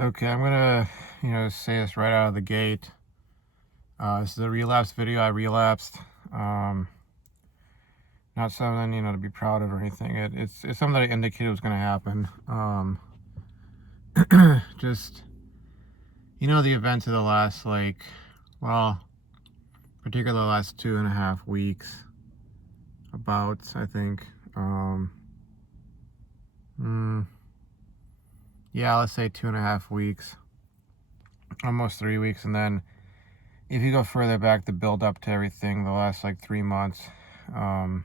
Okay, I'm gonna, say this right out of the gate. This is a relapse video. I relapsed. Um, Not something, to be proud of or anything. It's something that I indicated was gonna happen. Just, the events of the last, well, particularly the last 2.5 weeks, about, I think. Mm, yeah, let's say 2.5 weeks, almost 3 weeks, and then if you go further back, the build up to everything, the last 3 months. Um,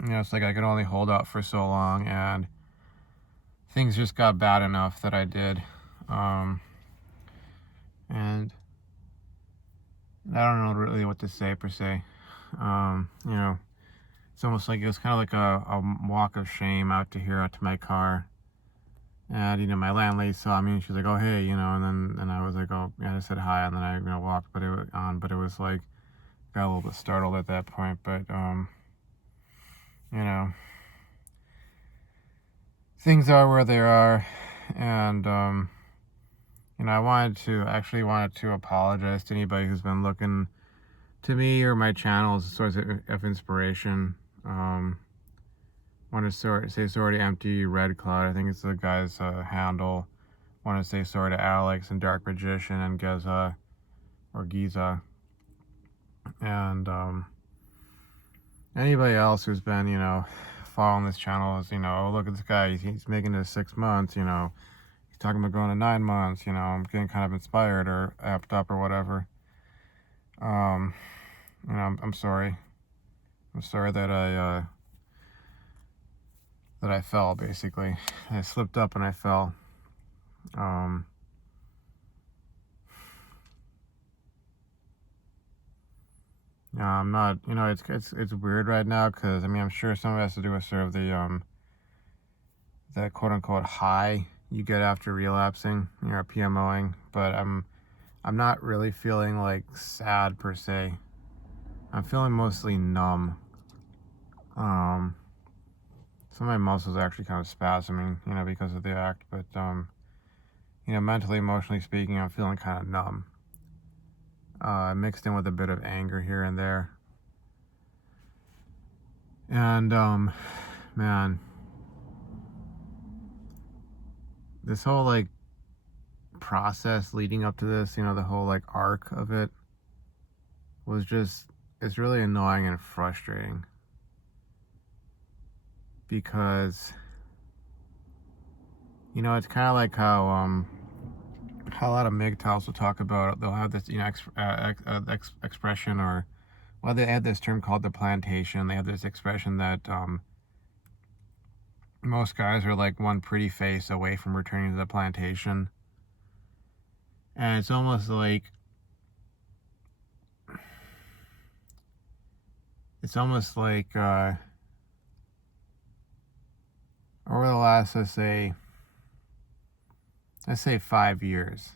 it's like I could only hold out for so long, and things just got bad enough that I did. And I don't know really what to say per se. It's almost like it was kind of like a walk of shame out to my car. And, my landlady saw me and she was like, oh, hey, and I was like, oh, yeah, I said hi. And then I, walked, but it was like, got a little bit startled at that point. But, you know, things are where they are. And, I wanted to apologize to anybody who's been looking to me or my channel as a source of inspiration. Want to say sorry to Empty Red Cloud. I think it's the guy's handle. Want to say sorry to Alex and Dark Magician and Giza. And anybody else who's been, following this channel is, oh, look at this guy. He's making it 6 months, He's talking about going to 9 months, I'm getting kind of inspired or amped up or whatever. I'm sorry. I'm sorry that I fell, basically. I slipped up and I fell. I'm not, it's weird right now because, I'm sure some of it has to do with sort of the quote unquote high you get after relapsing, PMOing, but I'm not really feeling sad per se. I'm feeling mostly numb. Some of my muscles are actually kind of spasming, because of the act, but mentally, emotionally speaking, I'm feeling kind of numb. Mixed in with a bit of anger here and there. And man, this whole process leading up to this, the whole arc of it was it's really annoying and frustrating, because it's kind of like how a lot of MGTOWs will talk about, they'll have this expression, or well, they had this term called the plantation. They have this expression that most guys are one pretty face away from returning to the plantation. And it's almost like over the last, let's say 5 years,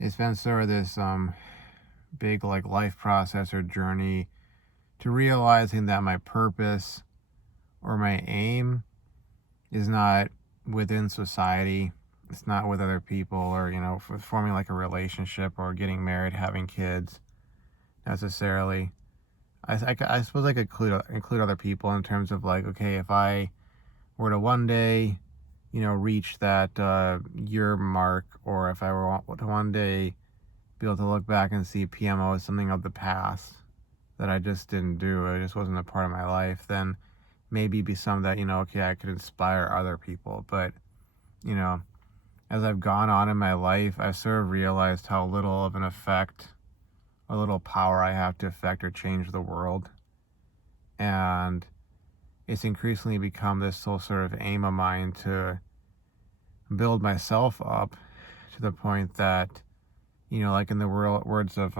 it's been sort of this big life process or journey to realizing that my purpose or my aim is not within society. It's not with other people, or forming a relationship or getting married, having kids necessarily. I suppose I could include other people in terms of okay, if I were to one day reach that year mark, or if I were to one day be able to look back and see PMO as something of the past that I just didn't do, it just wasn't a part of my life, then maybe be some that okay, I could inspire other people. But as I've gone on in my life, I've sort of realized how little of an effect, a little power I have to affect or change the world. And it's increasingly become this whole sort of aim of mine to build myself up to the point that, in the words of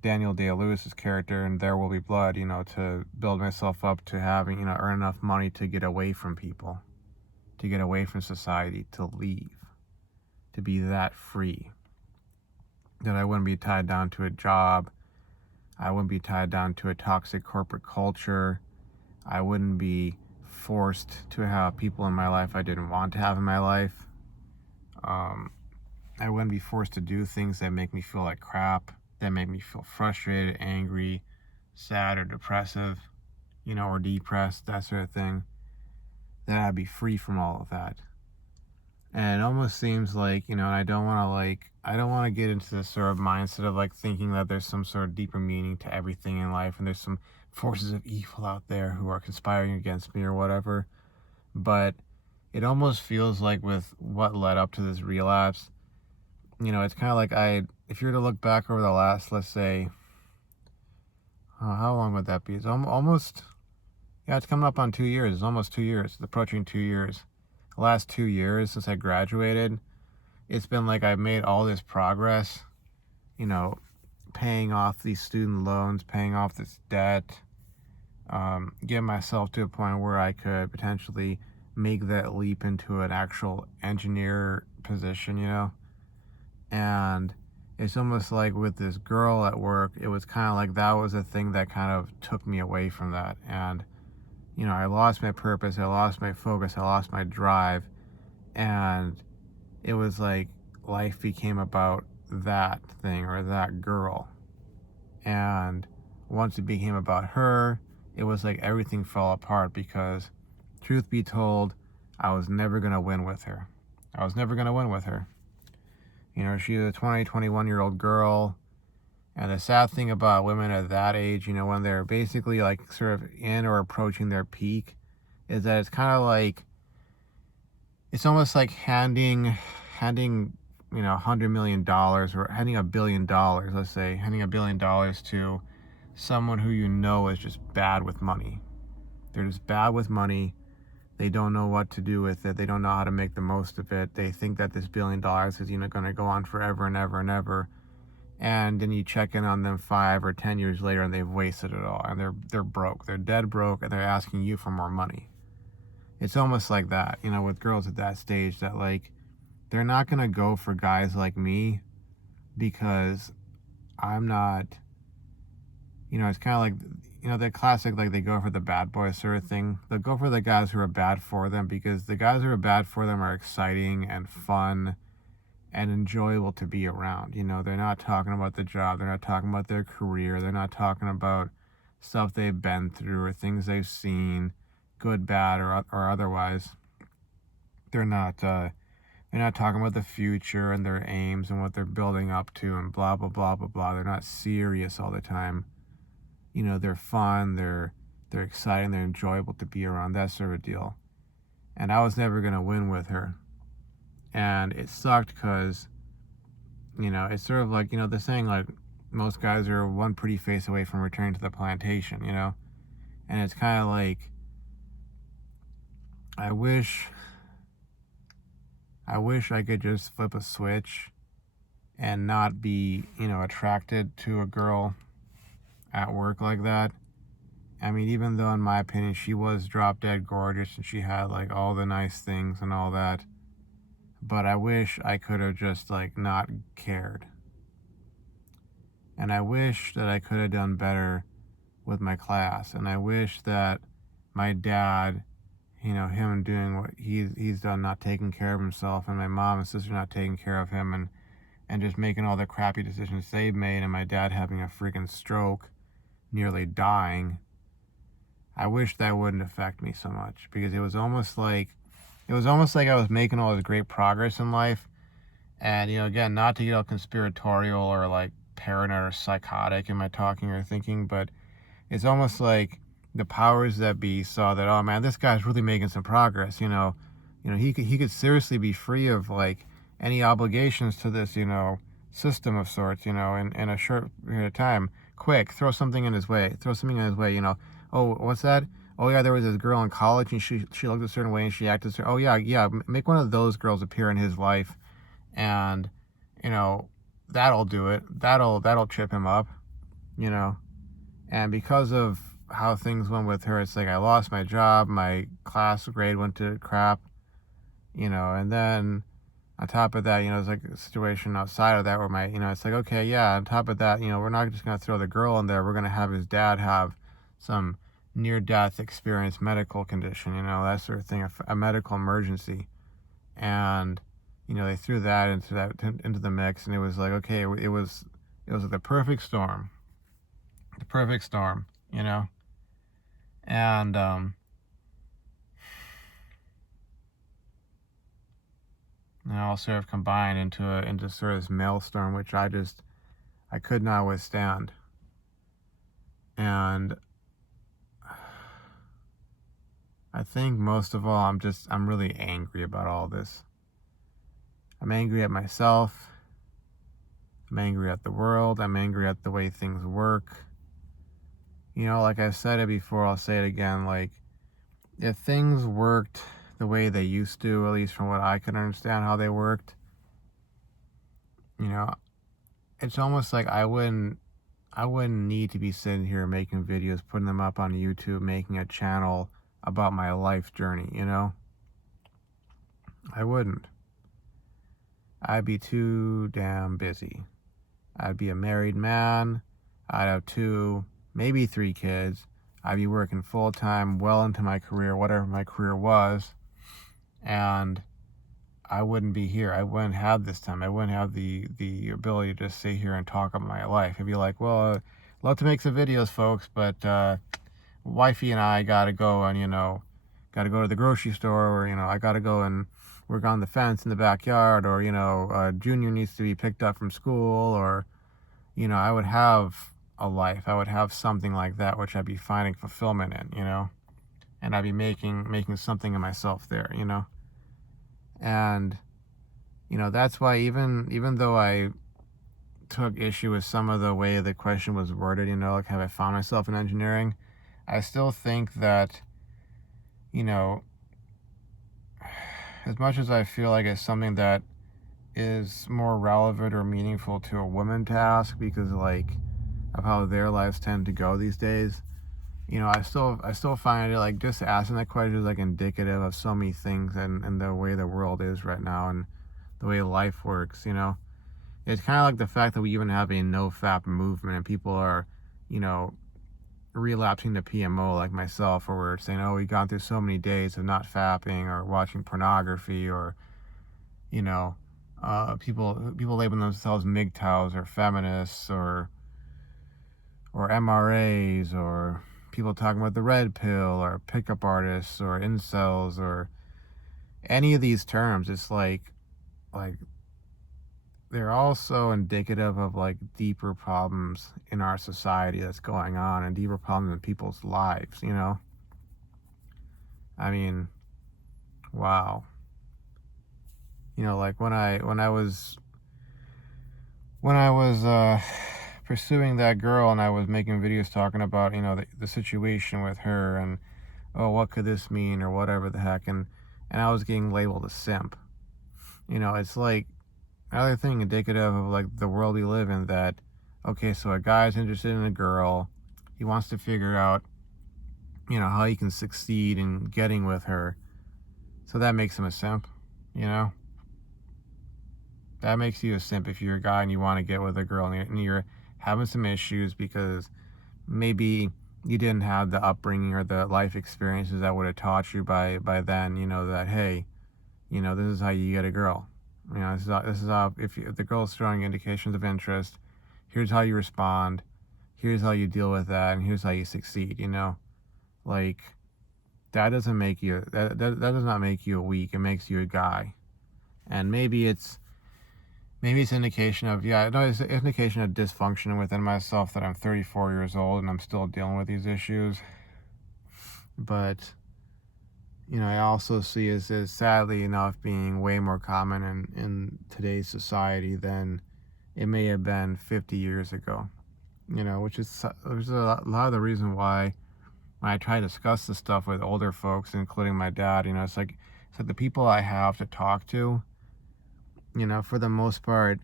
Daniel Day-Lewis's character in There Will Be Blood, to build myself up to having, earn enough money to get away from people, to get away from society, to leave, to be that free, that I wouldn't be tied down to a job, I wouldn't be tied down to a toxic corporate culture, I wouldn't be forced to have people in my life I didn't want to have in my life. I wouldn't be forced to do things that make me feel like crap, that make me feel frustrated, angry, sad, or depressive, or depressed, that sort of thing. That I'd be free from all of that. And it almost seems like, and I don't want to get into this sort of mindset of like thinking that there's some sort of deeper meaning to everything in life and there's some forces of evil out there who are conspiring against me or whatever. But it almost feels like with what led up to this relapse, it's kind of like if you were to look back over the last, let's say, how long would that be? It's almost, it's coming up on 2 years. It's almost 2 years. It's approaching 2 years. The last 2 years since I graduated, it's been like I've made all this progress, paying off these student loans, paying off this debt, getting myself to a point where I could potentially make that leap into an actual engineer position, and it's almost like with this girl at work, it was kind of like that was a thing that kind of took me away from that. And, I lost my purpose, I lost my focus, I lost my drive, and it was like life became about that thing or that girl. And once it became about her, it was like everything fell apart because, truth be told, I was never going to win with her. She was a 20, 21-year-old girl. And the sad thing about women at that age, when they're basically like sort of in or approaching their peak, is that it's kind of like, it's almost like handing $100 million or handing $1 billion, let's say, handing $1 billion to someone who is just bad with money. They're just bad with money. They don't know what to do with it. They don't know how to make the most of it. They think that this $1 billion is, going to go on forever and ever and ever. And then you check in on them 5 or 10 years later and they've wasted it all. And they're broke. They're dead broke and they're asking you for more money. It's almost like that, with girls at that stage, that like, they're not going to go for guys like me because I'm not, it's kind of like, the classic, like they go for the bad boy sort of thing. They'll go for the guys who are bad for them because the guys who are bad for them are exciting and fun and enjoyable to be around. They're not talking about the job. They're not talking about their career. They're not talking about stuff they've been through or things they've seen, good, bad, or otherwise. They're not talking about the future and their aims and what they're building up to and blah, blah, blah, blah, blah. They're not serious all the time. They're fun, they're exciting, they're enjoyable to be around, that sort of deal. And I was never going to win with her. And it sucked because, it's sort of like, the saying, like, most guys are one pretty face away from returning to the plantation, And it's kind of like, I wish I could just flip a switch and not be, attracted to a girl at work like that. I mean, even though in my opinion she was drop dead gorgeous and she had like all the nice things and all that, but I wish I could have just like not cared. And I wish that I could have done better with my class. And I wish that my dad, him doing what he's done, not taking care of himself, and my mom and sister not taking care of him, and just making all the crappy decisions they've made, and my dad having a freaking stroke, nearly dying. I wish that wouldn't affect me so much, because it was almost like I was making all this great progress in life. And, again, not to get all conspiratorial or like paranoid or psychotic in my talking or thinking, but it's almost like the powers that be saw that, oh man, this guy's really making some progress. He could seriously be free of like any obligations to this, system of sorts, in a short period of time. Quick, throw something in his way. Oh, what's that? Oh yeah, there was this girl in college and she looked a certain way and she acted certain. Oh yeah, make one of those girls appear in his life, and that'll do it. That'll trip him up, And because of how things went with her, it's like I lost my job, my class grade went to crap, and then on top of that, it's like a situation outside of that where it's like, okay, yeah, on top of that, we're not just going to throw the girl in there. We're going to have his dad have some near-death experience medical condition, that sort of thing, a medical emergency. And, they threw that into the mix, and it was like, okay, it was like the perfect storm. The perfect storm, And, and all sort of combined into sort of this maelstrom, which I could not withstand. And I think most of all, I'm really angry about all this. I'm angry at myself. I'm angry at the world. I'm angry at the way things work. Like I've said it before, I'll say it again. Like, if things worked the way they used to, at least from what I could understand how they worked, it's almost like I wouldn't need to be sitting here making videos, putting them up on YouTube, making a channel about my life journey, I wouldn't. I'd be too damn busy. I'd be a married man. I'd have 2, maybe 3 kids. I'd be working full-time, well into my career, whatever my career was. And I wouldn't be here. I wouldn't have this time. I wouldn't have the ability to sit here and talk about my life. I'd be like, well, I'd love to make some videos, folks, but wifey and I gotta go and, gotta go to the grocery store, or, I gotta go and work on the fence in the backyard, or, Junior needs to be picked up from school, or, I would have a life. I would have something like that, which I'd be finding fulfillment in, and I'd be making something of myself there, And, that's why even though I took issue with some of the way the question was worded, like, have I found myself in engineering? I still think that, as much as I feel like it's something that is more relevant or meaningful to a woman to ask because, like, of how their lives tend to go these days, I still find it, like, just asking that question is, like, indicative of so many things and the way the world is right now and the way life works, It's kind of like the fact that we even have a Nofap movement and people are, relapsing to PMO like myself, or we're saying, oh, we've gone through so many days of not fapping or watching pornography, or, people label themselves MGTOWs or feminists or MRAs, or people talking about the red pill, or pickup artists, or incels, or any of these terms. It's like they're also indicative of, like, deeper problems in our society that's going on, and deeper problems in people's lives, I mean, wow. Like, when I was pursuing that girl, and I was making videos talking about, the situation with her, and, oh, what could this mean, or whatever the heck, and I was getting labeled a simp. It's like another thing indicative of, like, the world we live in, that, okay, so a guy's interested in a girl, he wants to figure out, how he can succeed in getting with her, so that makes him a simp, That makes you a simp if you're a guy and you want to get with a girl, and you're having some issues because maybe you didn't have the upbringing or the life experiences that would have taught you by then, that, hey, this is how you get a girl. This is how, if the girl's showing indications of interest, here's how you respond, here's how you deal with that, and here's how you succeed, Like, that doesn't make you, that does not make you a weak, it makes you a guy. And maybe it's indication of, it's an indication of dysfunction within myself that I'm 34 years old and I'm still dealing with these issues. But, I also see as sadly enough being way more common in today's society than it may have been 50 years ago. Which is a lot of the reason why when I try to discuss this stuff with older folks, including my dad, it's like the people I have to talk to, for the most part,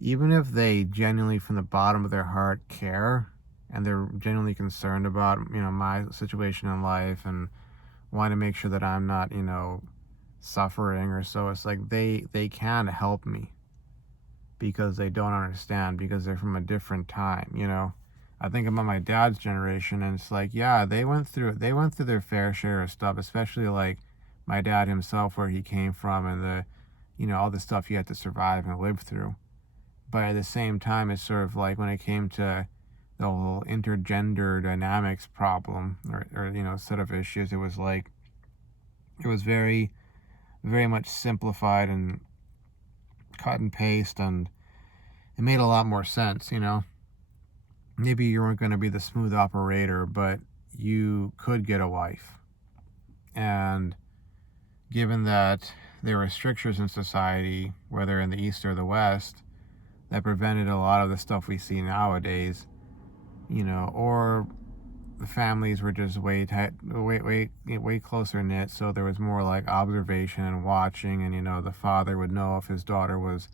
even if they genuinely from the bottom of their heart care and they're genuinely concerned about, my situation in life and want to make sure that I'm not, suffering or so, it's like they can help me because they don't understand, because they're from a different time, I think about my dad's generation, and it's like, yeah, they went through their fair share of stuff, especially like my dad himself, where he came from, and all the stuff he had to survive and live through. But at the same time, it's sort of like when it came to the whole intergender dynamics problem, or set of issues, it was like it was very, very much simplified and cut and paste, and it made a lot more sense. Maybe you weren't going to be the smooth operator, but you could get a wife. And given that there were strictures in society, whether in the East or the West, that prevented a lot of the stuff we see nowadays, or the families were just way tight, way closer knit, so there was more like observation and watching, and the father would know if his daughter was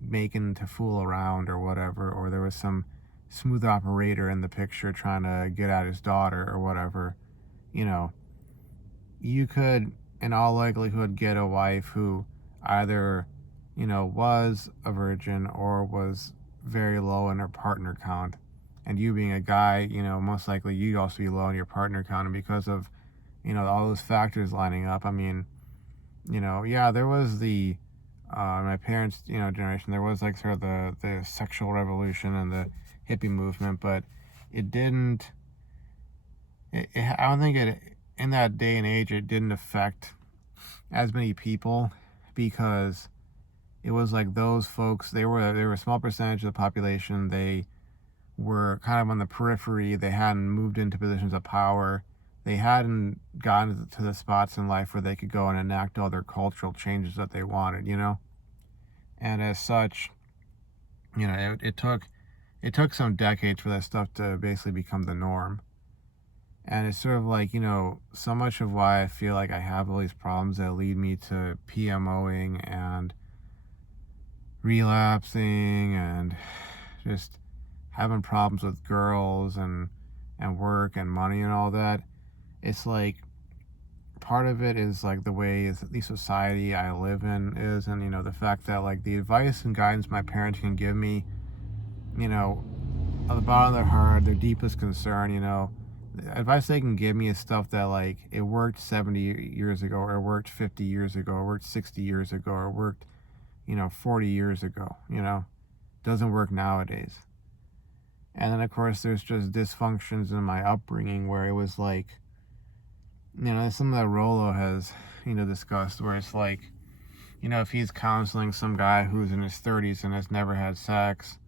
making to fool around or whatever, or there was some smooth operator in the picture trying to get at his daughter or whatever. you know you could in all likelihood get a wife who either was a virgin or was very low in her partner count. And you being a guy, most likely you'd also be low in your partner count. And because of all those factors lining up, I mean, yeah, there was the my parents generation, there was like sort of the sexual revolution and the hippie movement, but it didn't I don't think it in that day and age it didn't affect as many people, because it was like those folks, they were a small percentage of the population. They were kind of on the periphery. They hadn't moved into positions of power. They hadn't gotten to the spots in life where they could go and enact all their cultural changes that they wanted. And as such, it took some decades for that stuff to basically become the norm. And it's sort of like, so much of why I feel like I have all these problems that lead me to PMOing and relapsing and just having problems with girls and work and money and all that. It's like part of it is like the way the society I live in is, and the fact that like the advice and guidance my parents can give me, at the bottom of their heart, their deepest concern, the advice they can give me is stuff that like it worked 70 years ago, or it worked 50 years ago, or it worked 60 years ago, or it worked 40 years ago. Doesn't work nowadays. And then of course there's just dysfunctions in my upbringing where it was like, something that Rollo has discussed, where it's like, if he's counseling some guy who's in his 30s and has never had sex,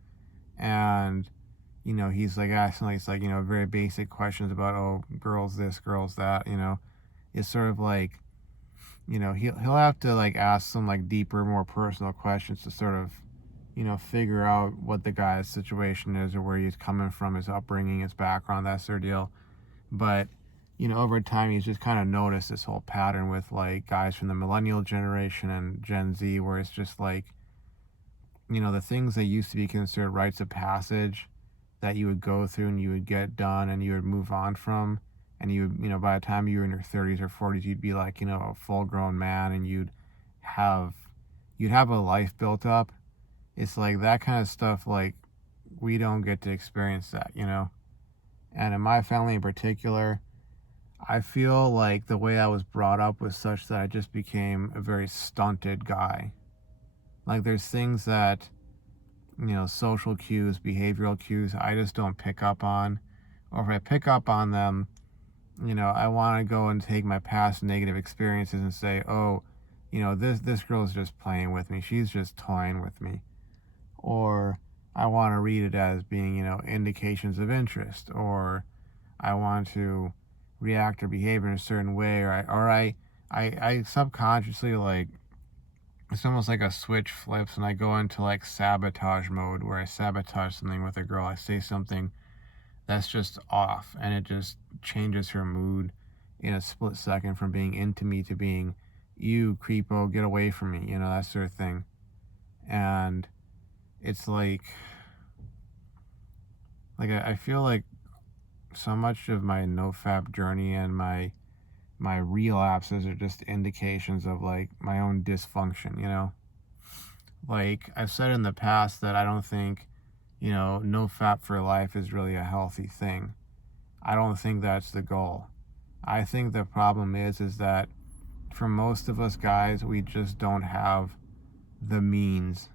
and he's like asking like, very basic questions about, oh, girls this, girls that, it's sort of like, he'll have to like ask some like deeper, more personal questions to sort of figure out what the guy's situation is, or where he's coming from, his upbringing, his background, that sort of deal. But over time he's just kind of noticed this whole pattern with like guys from the millennial generation and Gen Z, where it's just like, the things that used to be considered rites of passage that you would go through and you would get done and you would move on from, and you would, by the time you were in your 30s or 40s, you'd be like, a full grown man, and have a life built up. It's like that kind of stuff, like we don't get to experience that. And in my family in particular, I feel like the way I was brought up was such that I just became a very stunted guy. Like there's things that, social cues, behavioral cues, I just don't pick up on. Or if I pick up on them, I want to go and take my past negative experiences and say, oh, this girl's just playing with me. She's just toying with me. Or I want to read it as being, indications of interest. Or I want to react or behave in a certain way. Or I subconsciously, like, it's almost like a switch flips and I go into like sabotage mode, where I sabotage something with a girl. I say something that's just off, and it just changes her mood in a split second, from being into me to being, you creepo, get away from me, that sort of thing. And it's like I feel like so much of my Nofap journey and my relapses are just indications of like my own dysfunction. Like I've said in the past that I don't think Nofap for life is really a healthy thing. I don't think that's the goal. I think the problem is that for most of us guys, we just don't have the means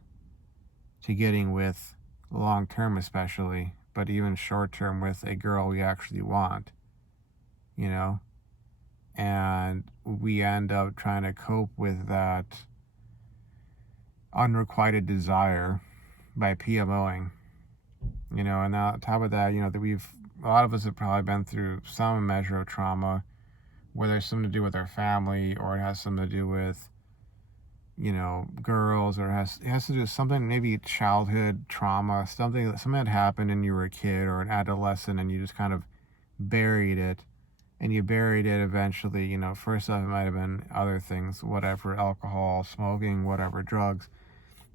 to getting with long term, especially, but even short term with a girl we actually want, you know? And we end up trying to cope with that unrequited desire by PMOing, and on top of that, that a lot of us have probably been through some measure of trauma, whether it's something to do with our family or it has something to do with, girls, or it has to do with something, maybe childhood trauma, something that happened when you were a kid or an adolescent and you just kind of buried it. And you buried it eventually, first off, it might have been other things, whatever, alcohol, smoking, whatever, drugs.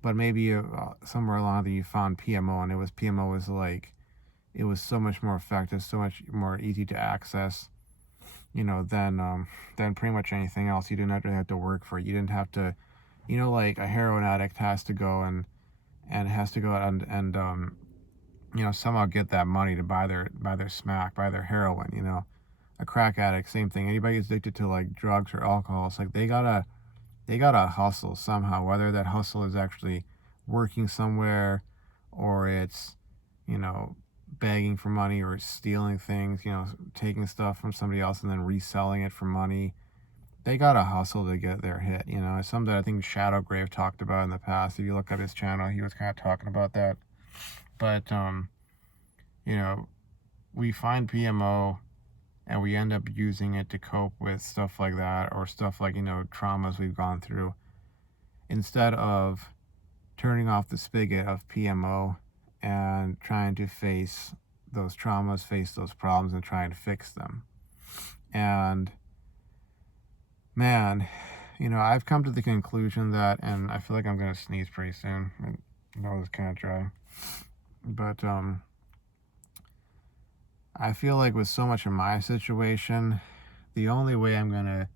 But maybe somewhere along there you found PMO, and PMO was like, it was so much more effective, so much more easy to access, than pretty much anything else. You didn't have to work for it. You didn't have to, like a heroin addict has to go and has to go and somehow get that money to buy their smack, buy their heroin. A crack addict, same thing. Anybody who's addicted to like drugs or alcohol, it's like they gotta hustle somehow, whether that hustle is actually working somewhere or it's, begging for money or stealing things, taking stuff from somebody else and then reselling it for money. They gotta hustle to get their hit. It's something that I think Shadow Grave talked about in the past. If you look up his channel, he was kind of talking about that. But we find PMO and we end up using it to cope with stuff like that, or stuff like, traumas we've gone through, instead of turning off the spigot of PMO and trying to face those traumas, face those problems, and trying to fix them. And man, I've come to the conclusion that, and I feel like I'm going to sneeze pretty soon. My nose is kind of dry. But, I feel like with so much of my situation, the only way I'm going to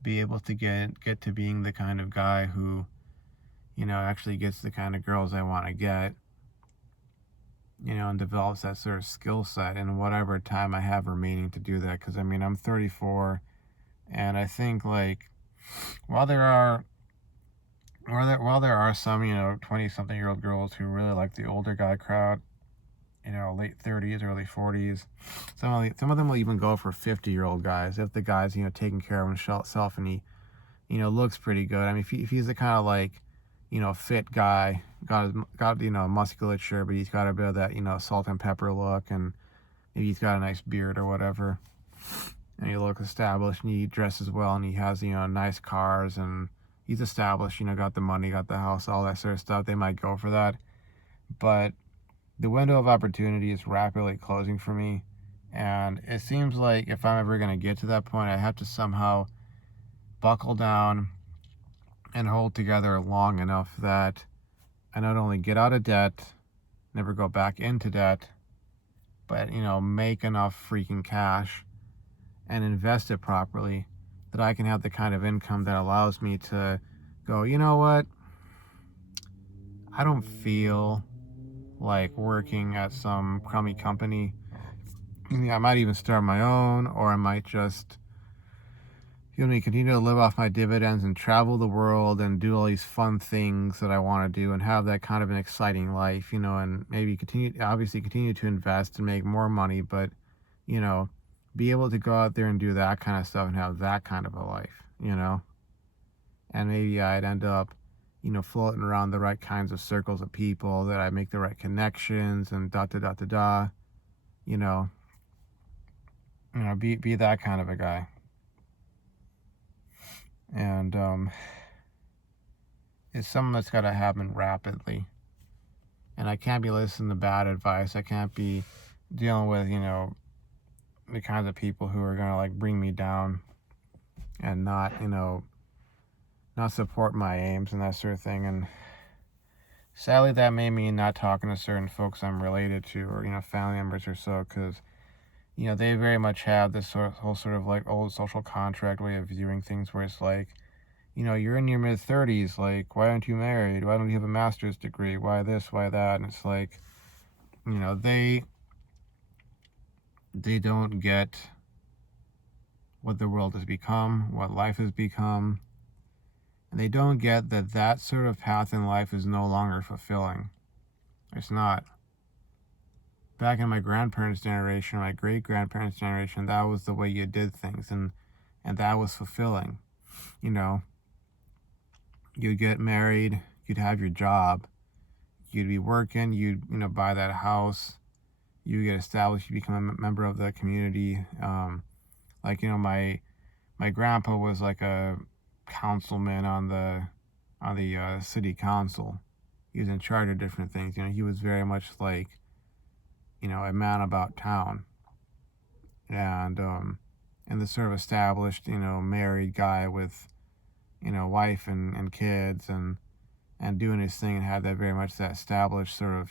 be able to get to being the kind of guy who, actually gets the kind of girls I want to get, and develops that sort of skill set in whatever time I have remaining to do that. Because, I'm 34, and I think, like, while there are some, 20-something-year-old girls who really like the older guy crowd, late 30s, early 40s. Some of them will even go for 50-year-old guys if the guy's, taking care of himself and he, looks pretty good. If he's the kind of like, fit guy, got musculature, but he's got a bit of that, salt and pepper look, and maybe he's got a nice beard or whatever, and he looks established, and he dresses well, and he has, nice cars, and he's established, got the money, got the house, all that sort of stuff. They might go for that. But the window of opportunity is rapidly closing for me, and it seems like if I'm ever going to get to that point, I have to somehow buckle down and hold together long enough that I not only get out of debt, never go back into debt, but, make enough freaking cash and invest it properly that I can have the kind of income that allows me to go, you know what, I don't feel like working at some crummy company. I might even start my own, or I might just, continue to live off my dividends and travel the world and do all these fun things that I want to do and have that kind of an exciting life, and maybe continue to invest and make more money, but, be able to go out there and do that kind of stuff and have that kind of a life, and maybe I'd end up, floating around the right kinds of circles of people, that I make the right connections and be that kind of a guy. And it's something that's got to happen rapidly. And I can't be listening to bad advice. I can't be dealing with, the kinds of people who are going to like bring me down and not support my aims and that sort of thing. And sadly, that may mean not talking to certain folks I'm related to, or, family members or so, because, they very much have this whole sort of like old social contract way of viewing things, where it's like, you're in your mid-30s, like, why aren't you married? Why don't you have a master's degree? Why this? Why that? And it's like, they don't get what the world has become, what life has become, and they don't get that that sort of path in life is no longer fulfilling. It's not. Back in my grandparents' generation, my great-grandparents' generation, that was the way you did things, and that was fulfilling. You'd get married, you'd have your job, you'd be working, you'd buy that house, you get established, you become a member of the community. My grandpa was like a councilman on the city council. He was in charge of different things. He was very much like a man about town, and the sort of established married guy with wife and kids and doing his thing, and had that very much that established sort of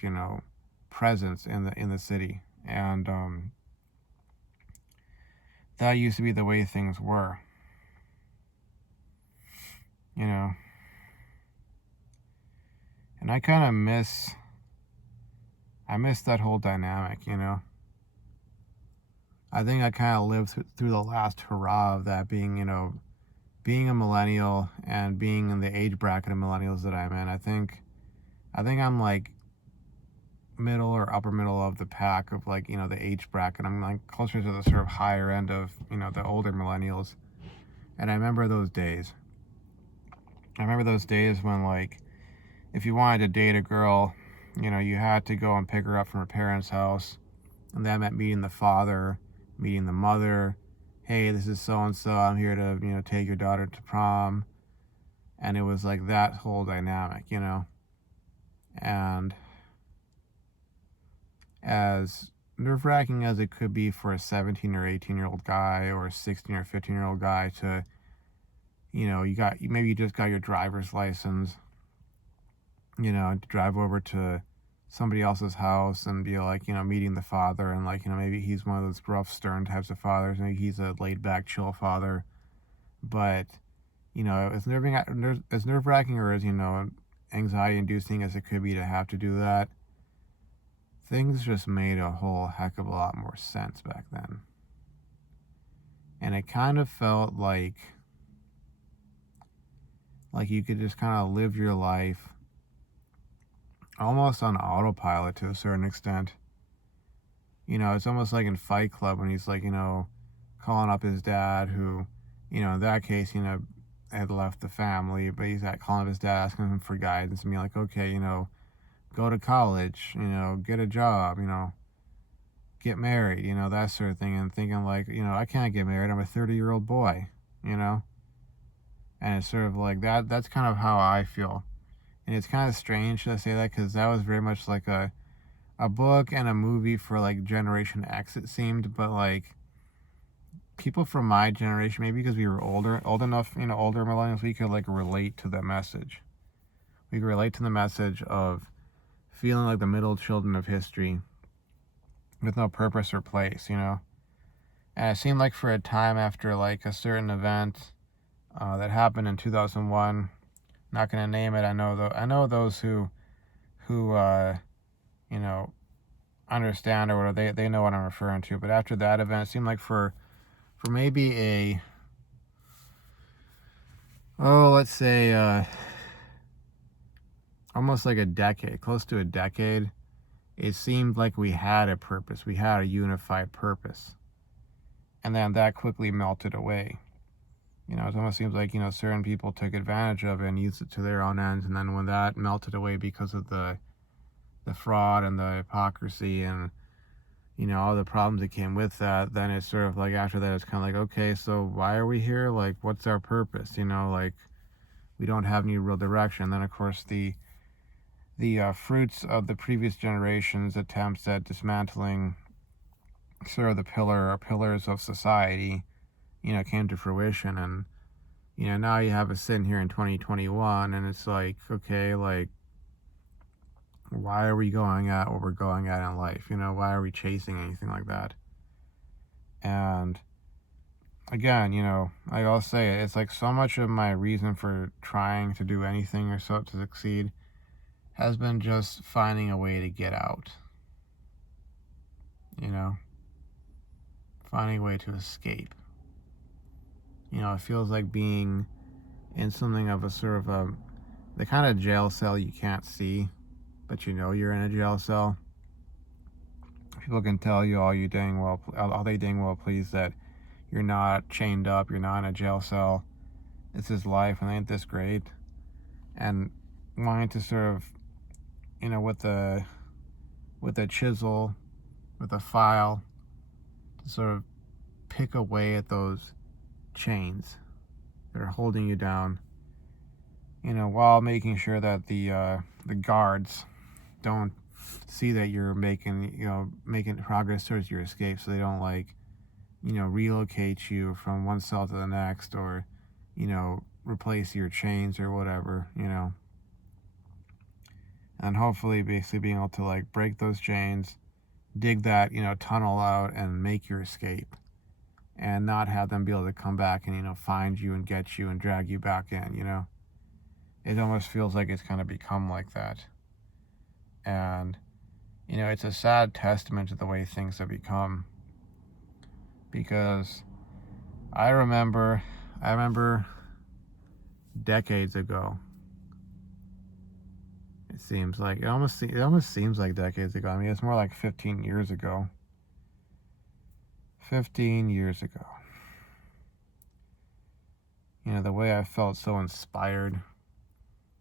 presence in the city. And that used to be the way things were. And I kind of miss that whole dynamic. I think I kind of lived through the last hurrah of that, being a millennial and being in the age bracket of millennials that I'm in. I think I'm like middle or upper middle of the pack of the age bracket. I'm like closer to the sort of higher end of the older millennials. And I remember those days. When if you wanted to date a girl, you had to go and pick her up from her parents' house, and that meant meeting the father, meeting the mother. Hey, this is so and so. I'm here to take your daughter to prom. And it was like that whole dynamic, and as nerve-wracking as it could be for a 17 or 18-year-old guy or a 16 or 15-year-old guy to, maybe you just got your driver's license, to drive over to somebody else's house and be meeting the father, and maybe he's one of those rough, stern types of fathers. Maybe he's a laid-back, chill father. But, as nerve-wracking or as, anxiety-inducing as it could be to have to do that, things just made a whole heck of a lot more sense back then. And it kind of felt like you could just kind of live your life almost on autopilot to a certain extent. It's almost like in Fight Club when he's calling up his dad, who, in that case, had left the family, but he's calling up his dad, asking him for guidance, and being like, okay, go to college, get a job, get married, that sort of thing, and thinking I can't get married, I'm a 30-year-old boy, and it's sort of like that's kind of how I feel. And it's kind of strange to say that, because that was very much like a book and a movie for Generation X, it seemed. But people from my generation, maybe because we were old enough, older millennials, we could relate to the message. We could relate to the message of feeling like the middle children of history with no purpose or place, And it seemed like for a time after a certain event that happened in 2001, not going to name it. I know those who understand or whatever. They know what I'm referring to. But after that event, it seemed like for maybe let's say almost like a decade, close to a decade, it seemed like we had a purpose. We had a unified purpose. And then that quickly melted away. It almost seems like, certain people took advantage of it and used it to their own ends. And then when that melted away because of the fraud and the hypocrisy and, all the problems that came with that, then it's sort of after that, it's kind of okay, so why are we here? What's our purpose? We don't have any real direction. Then, of course, the fruits of the previous generation's attempts at dismantling sort of the pillars of society, came to fruition. And, now you have us sitting here in 2021, and it's okay, why are we going at what we're going at in life? Why are we chasing anything like that? And again, I'll say it, it's so much of my reason for trying to do anything or so to succeed has been just finding a way to get out. you know, finding a way to escape. You know, it feels like being in something of a sort of the kind of jail cell you can't see, but you know you're in a jail cell. People can tell you all they dang well please that you're not chained up, you're not in a jail cell. This is life, and ain't this great? And wanting to sort of, you know, with a chisel, with a file, to sort of pick away at those chains that are holding you down, you know, while making sure that the guards don't see that you're making progress towards your escape, so they don't, like, you know, relocate you from one cell to the next, or, you know, replace your chains or whatever, you know. And hopefully basically being able to, like, break those chains, dig that, you know, tunnel out and make your escape, and not have them be able to come back and, you know, find you and get you and drag you back in, you know. It almost feels like it's kind of become like that. And, you know, it's a sad testament to the way things have become, because I remember decades ago. It almost seems like decades ago. I mean, it's more like 15 years ago. 15 years ago. You know, the way I felt so inspired.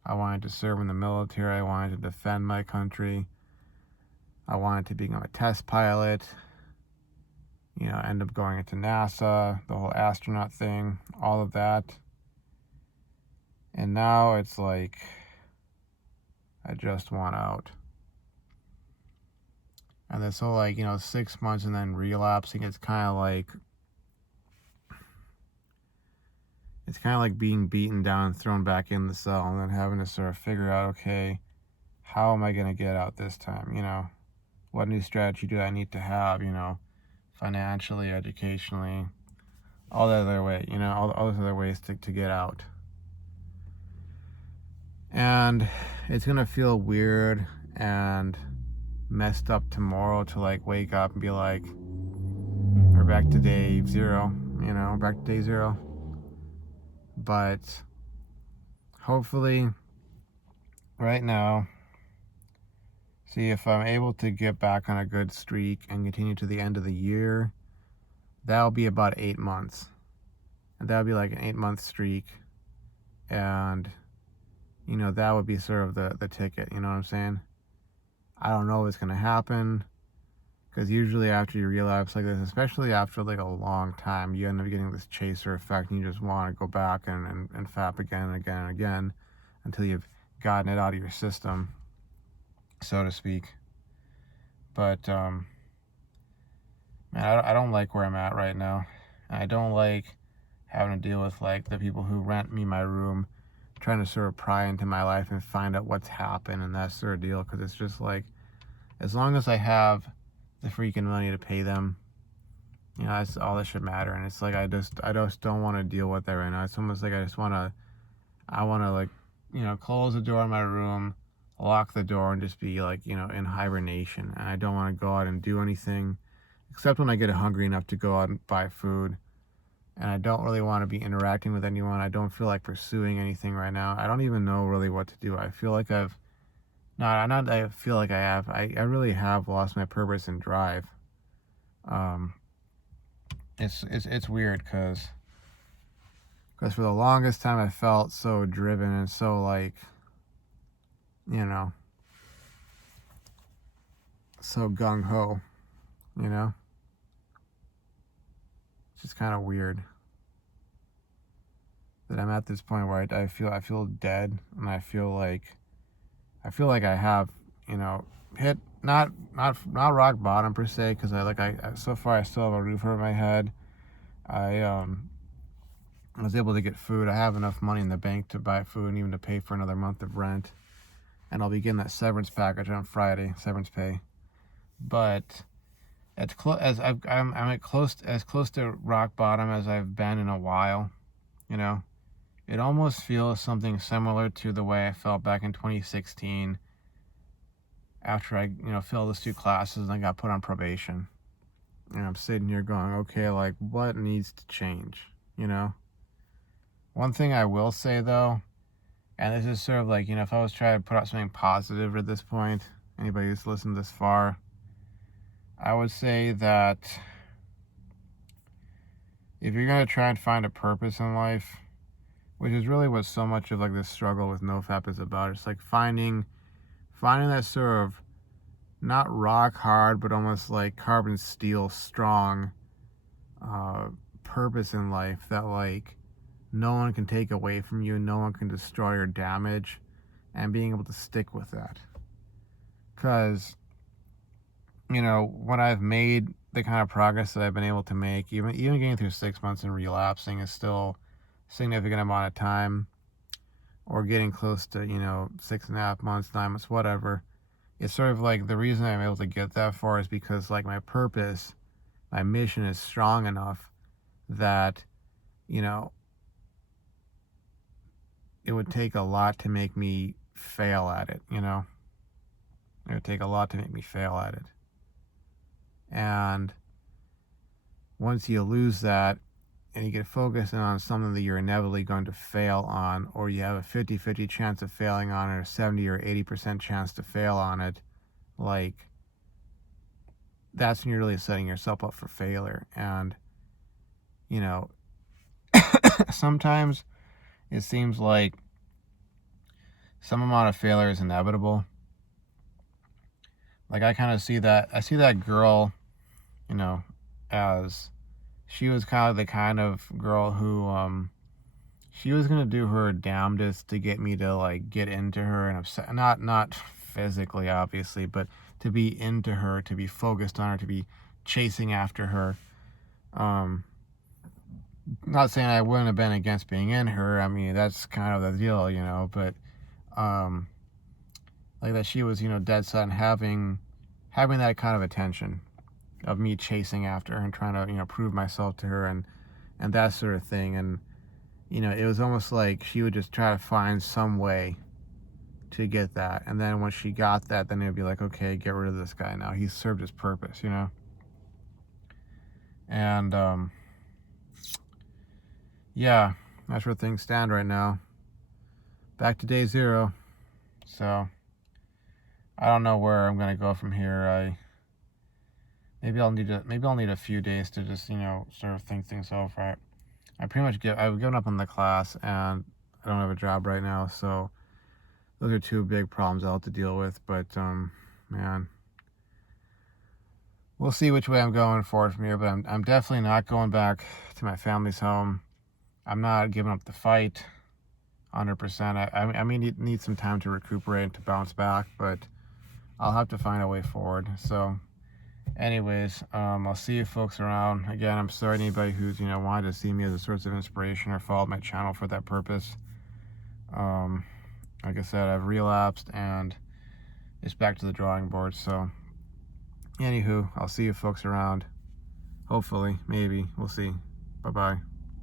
I wanted to serve in the military. I wanted to defend my country. I wanted to become a test pilot. You know, end up going into NASA, the whole astronaut thing, all of that. And now it's like, I just want out. And this whole, like, you know, 6 months and then relapsing, it's kind of like being beaten down and thrown back in the cell, and then having to sort of figure out, okay, how am I going to get out this time? You know, what new strategy do I need to have, you know, financially, educationally, all that other way, you know, all those other ways to get out. And it's going to feel weird and messed up tomorrow to, like, wake up and be like, we're back to day zero, you know, back to day zero. But hopefully right now, see if I'm able to get back on a good streak and continue to the end of the year, that'll be about 8 months. And that'll be like an 8-month streak. And, you know, that would be sort of the ticket, you know what I'm saying? I don't know what's going to happen, because usually after you relapse like this, especially after like a long time, you end up getting this chaser effect, and you just want to go back and fap again and again and again until you've gotten it out of your system, so to speak. But man, I don't like where I'm at right now. I don't like having to deal with, like, the people who rent me my room, trying to sort of pry into my life and find out what's happened and that sort of deal, because it's just like, as long as I have the freaking money to pay them, you know, that's all that should matter. And it's like, I just don't want to deal with that right now. It's almost like I want to, like, you know, close the door in my room, lock the door, and just be, like, you know, in hibernation. And I don't want to go out and do anything, except when I get hungry enough to go out and buy food. And I don't really want to be interacting with anyone. I don't feel like pursuing anything right now. I don't even know really what to do. I feel like I really have lost my purpose and drive. It's weird, because for the longest time I felt so driven and so, like, you know, so gung-ho, you know? It's just kind of weird that I'm at this point where I feel dead, and I feel like I have, you know, hit not rock bottom per se, because I so far I still have a roof over my head. I was able to get food. I have enough money in the bank to buy food and even to pay for another month of rent, and I'll be getting that severance package on Friday, severance pay. But as close to rock bottom as I've been in a while, you know. It almost feels something similar to the way I felt back in 2016 after I, you know, failed those 2 classes and I got put on probation. And I'm sitting here going, okay, like, what needs to change, you know? One thing I will say, though, and this is sort of like, if I was trying to put out something positive at this point, anybody who's listened this far, I would say that if you're going to try and find a purpose in life, which is really what so much of like this struggle with Nofap is about, it's like finding that sort of not rock hard, but almost like carbon steel strong purpose in life that like no one can take away from you, no one can destroy or damage, and being able to stick with that. Because, when I've made the kind of progress that I've been able to make, even getting through 6 months and relapsing is still a significant amount of time, or getting close to, 6.5 months, 9 months, whatever. It's sort of like the reason I'm able to get that far is because like my purpose, my mission is strong enough that, it would take a lot to make me fail at it, It would take a lot to make me fail at it. And once you lose that and you get focusing on something that you're inevitably going to fail on, or you have a 50-50 chance of failing on it, or 70 or 80% chance to fail on it, like, that's when you're really setting yourself up for failure. And, sometimes it seems like some amount of failure is inevitable. Like, I see that girl, as she was kind of the kind of girl who, she was going to do her damnedest to get me to like get into her and upset, not physically obviously, but to be into her, to be focused on her, to be chasing after her. Not saying I wouldn't have been against being in her. I mean, that's kind of the deal, but like that she was, dead set on having that kind of attention of me chasing after her and trying to, prove myself to her and that sort of thing. And, it was almost like she would just try to find some way to get that. And then when she got that, then it would be like, okay, get rid of this guy now. He's served his purpose, And, yeah, that's where things stand right now. Back to day 0. So, I don't know where I'm gonna go from here. Maybe I'll need a few days to just, sort of think things over. I've given up on the class, and I don't have a job right now, so those are 2 big problems I'll have to deal with. But man, we'll see which way I'm going forward from here. But I'm definitely not going back to my family's home. I'm not giving up the fight 100%. I may need some time to recuperate and to bounce back, but I'll have to find a way forward. So anyways, I'll see you folks around. Again, I'm sorry to anybody who's, wanted to see me as a source of inspiration or followed my channel for that purpose. Like I said, I've relapsed and it's back to the drawing board. So anywho, I'll see you folks around. Hopefully, maybe, we'll see. Bye-bye.